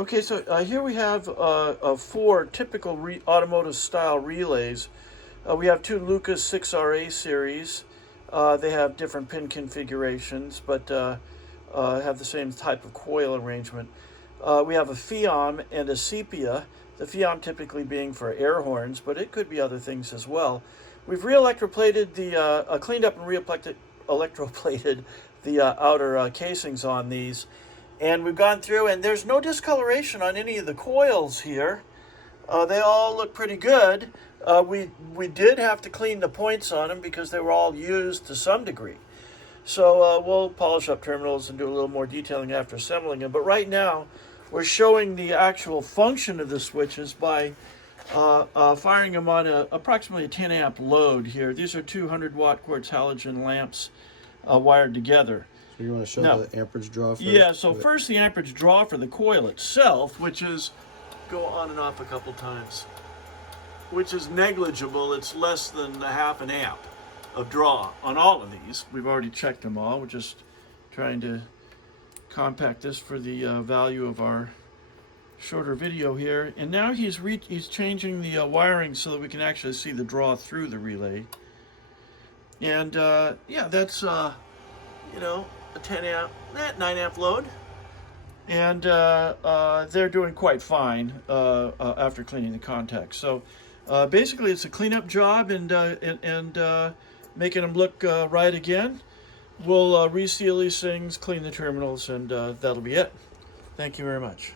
Okay, so here we have four typical automotive style relays. We have two Lucas 6RA series. They have different pin configurations, but have the same type of coil arrangement. We have a FIAM and a SEPIA, the FIAM typically being for air horns, but it could be other things as well. We've re-electroplated cleaned up and electroplated the outer casings on these. And we've gone through, and there's no discoloration on any of the coils here. They all look pretty good. We did have to clean the points on them because they were all used to some degree. So we'll polish up terminals and do a little more detailing after assembling them. But right now, we're showing the actual function of the switches by firing them on approximately a 10 amp load here. These are 200 watt quartz halogen lamps wired together. So you want to show the amperage draw first? Yeah, so first the amperage draw for the coil itself, which is, go on and off a couple times, which is negligible. It's less than a half an amp of draw on all of these. We've already checked them all. We're just trying to compact this for the value of our shorter video here. And now he's changing the wiring so that we can actually see the draw through the relay. And yeah, that's you know, a 10 amp, 9 amp load, and they're doing quite fine after cleaning the contacts. So basically, it's a cleanup job and making them look right again. We'll reseal these things, clean the terminals, and that'll be it. Thank you very much.